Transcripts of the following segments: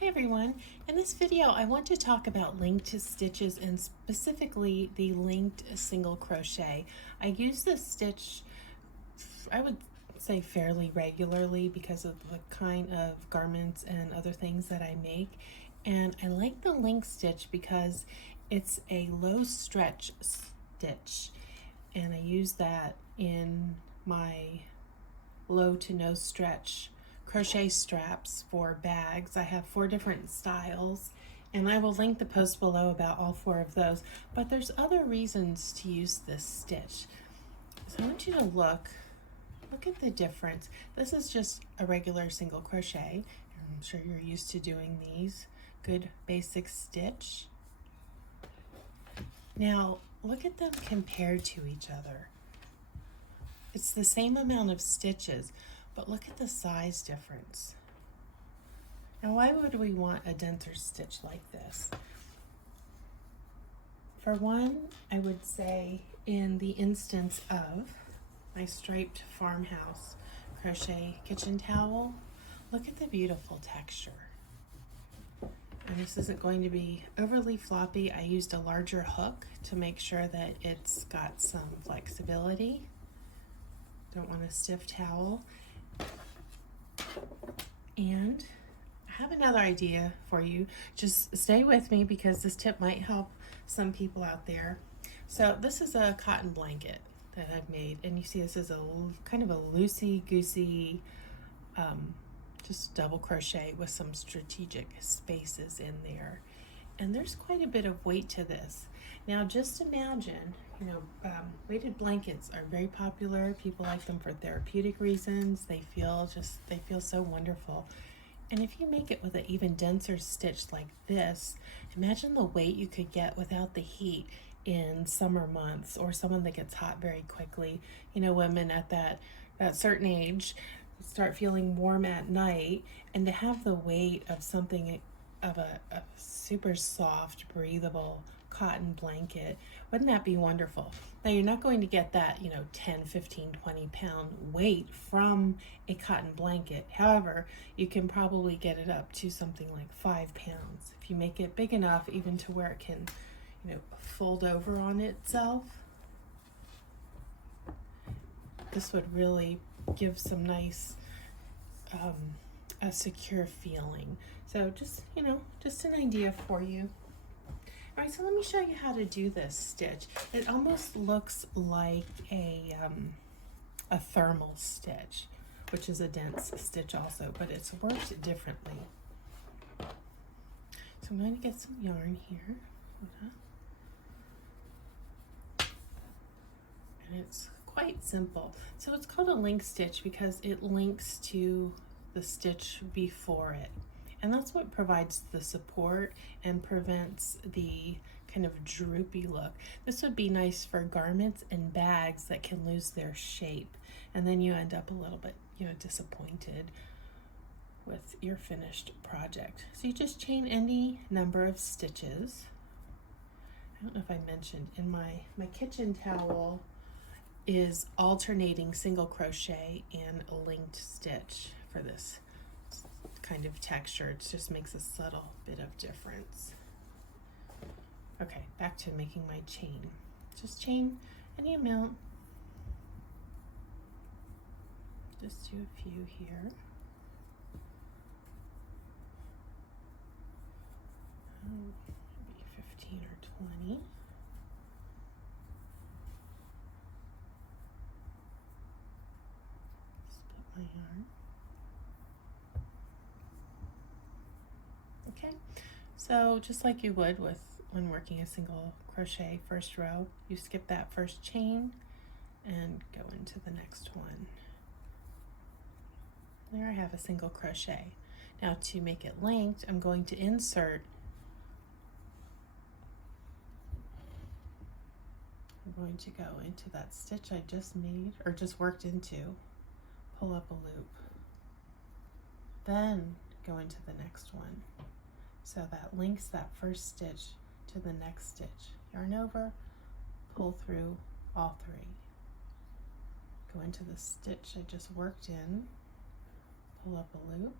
Hi everyone, in this video I want to talk about linked stitches and specifically the linked single crochet. I use this stitch, I would say fairly regularly because of the kind of garments and other things that I make, and I like the link stitch because it's a low stretch stitch, and I use that in my low to no stretch crochet straps for bags. I have 4 different styles, and I will link the post below about all 4 of those, but there's other reasons to use this stitch. So I want you to look at the difference. This is just a regular single crochet. I'm sure you're used to doing these. Good basic stitch. Now look at them compared to each other. It's the same amount of stitches, but look at the size difference. Now, why would we want a denser stitch like this? For one, I would say in the instance of my striped farmhouse crochet kitchen towel, look at the beautiful texture. And this isn't going to be overly floppy. I used a larger hook to make sure that it's got some flexibility. Don't want a stiff towel. And I have another idea for you. Just stay with me because this tip might help some people out there. So this is a cotton blanket that I've made, and you see this is a kind of a loosey-goosey just double crochet with some strategic spaces in there. And there's quite a bit of weight to this. Now just imagine, weighted blankets are very popular. People like them for therapeutic reasons. They feel so wonderful. And if you make it with an even denser stitch like this, imagine the weight you could get without the heat in summer months, or someone that gets hot very quickly. Women at that certain age start feeling warm at night, and to have the weight of something of a super soft, breathable cotton blanket, wouldn't that be wonderful? Now you're not going to get that 10, 15, 20 pound weight from a cotton blanket. However, you can probably get it up to something like 5 pounds if you make it big enough, even to where it can fold over on itself. This would really give some nice a secure feeling. So just an idea for you. All right, so let me show you how to do this stitch. It almost looks like a thermal stitch, which is a dense stitch also, but it's worked differently. So I'm going to get some yarn here. And it's quite simple. So it's called a link stitch because it links to the stitch before it. And that's what provides the support and prevents the kind of droopy look. This would be nice for garments and bags that can lose their shape. And then you end up a little bit, disappointed with your finished project. So you just chain any number of stitches. I don't know if I mentioned, in my kitchen towel is alternating single crochet and a linked stitch for this kind of texture. It just makes a subtle bit of difference. Okay, back to making my chain. Just chain any amount. Just do a few here. Maybe 15 or 20. Split my yarn. Okay, so just like you would when working a single crochet first row, you skip that first chain and go into the next one. There I have a single crochet. Now to make it linked, I'm going to insert, I'm going to go into that stitch I just made, or just worked into, pull up a loop, then go into the next one. So that links that first stitch to the next stitch. Yarn over, pull through all 3. Go into the stitch I just worked in, pull up a loop,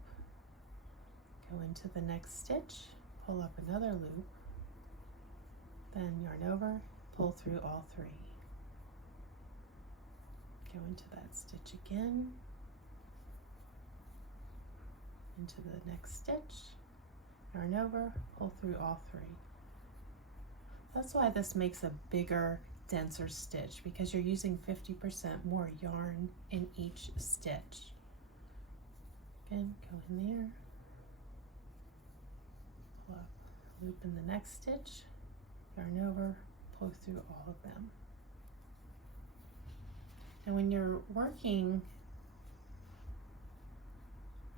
Go into the next stitch, pull up another loop, then yarn over, pull through all three. Go into that stitch again, into the next stitch, yarn over, pull through all three. That's why this makes a bigger, denser stitch, because you're using 50% more yarn in each stitch. Again, go in there, pull up, loop in the next stitch, yarn over, pull through all of them. And when you're working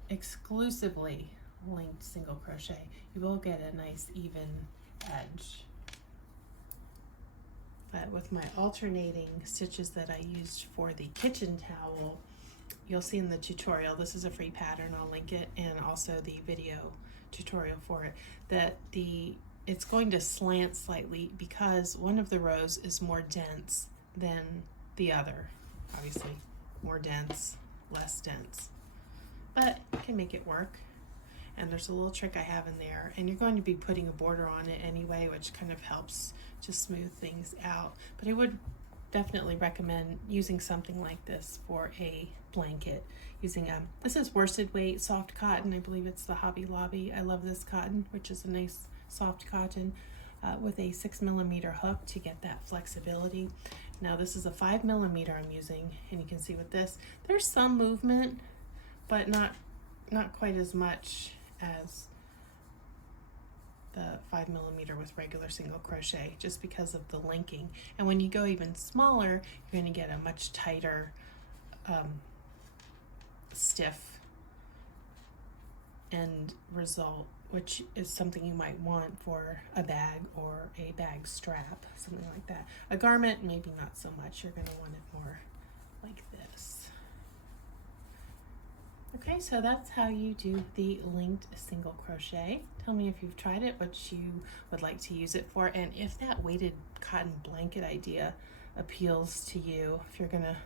exclusively linked single crochet, you will get a nice even edge. But with my alternating stitches that I used for the kitchen towel, you'll see in the tutorial, this is a free pattern, I'll link it, and also the video tutorial for it, that it's going to slant slightly because one of the rows is more dense than the other. Obviously, more dense, less dense. But you can make it work. And there's a little trick I have in there, and you're going to be putting a border on it anyway, which kind of helps to smooth things out. But I would definitely recommend using something like this for a blanket. Using this is worsted weight soft cotton. I believe it's the Hobby Lobby. I love this cotton, which is a nice soft cotton with a 6mm hook to get that flexibility. Now this is a 5mm I'm using, and you can see with this, there's some movement, but not quite as much as the 5mm with regular single crochet, just because of the linking. And when you go even smaller, you're going to get a much tighter, stiff end result, which is something you might want for a bag or a bag strap, something like that. A garment, maybe not so much. You're going to want it more like this. Okay, so that's how you do the linked single crochet. Tell me if you've tried it, what you would like to use it for, and if that weighted cotton blanket idea appeals to you, if you're gonna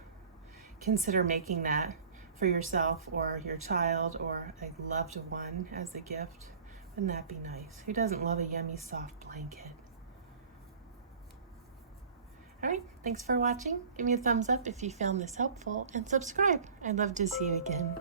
consider making that for yourself or your child or a loved one as a gift. Wouldn't that be nice? Who doesn't love a yummy soft blanket? All right, thanks for watching. Give me a thumbs up if you found this helpful, and subscribe. I'd love to see you again.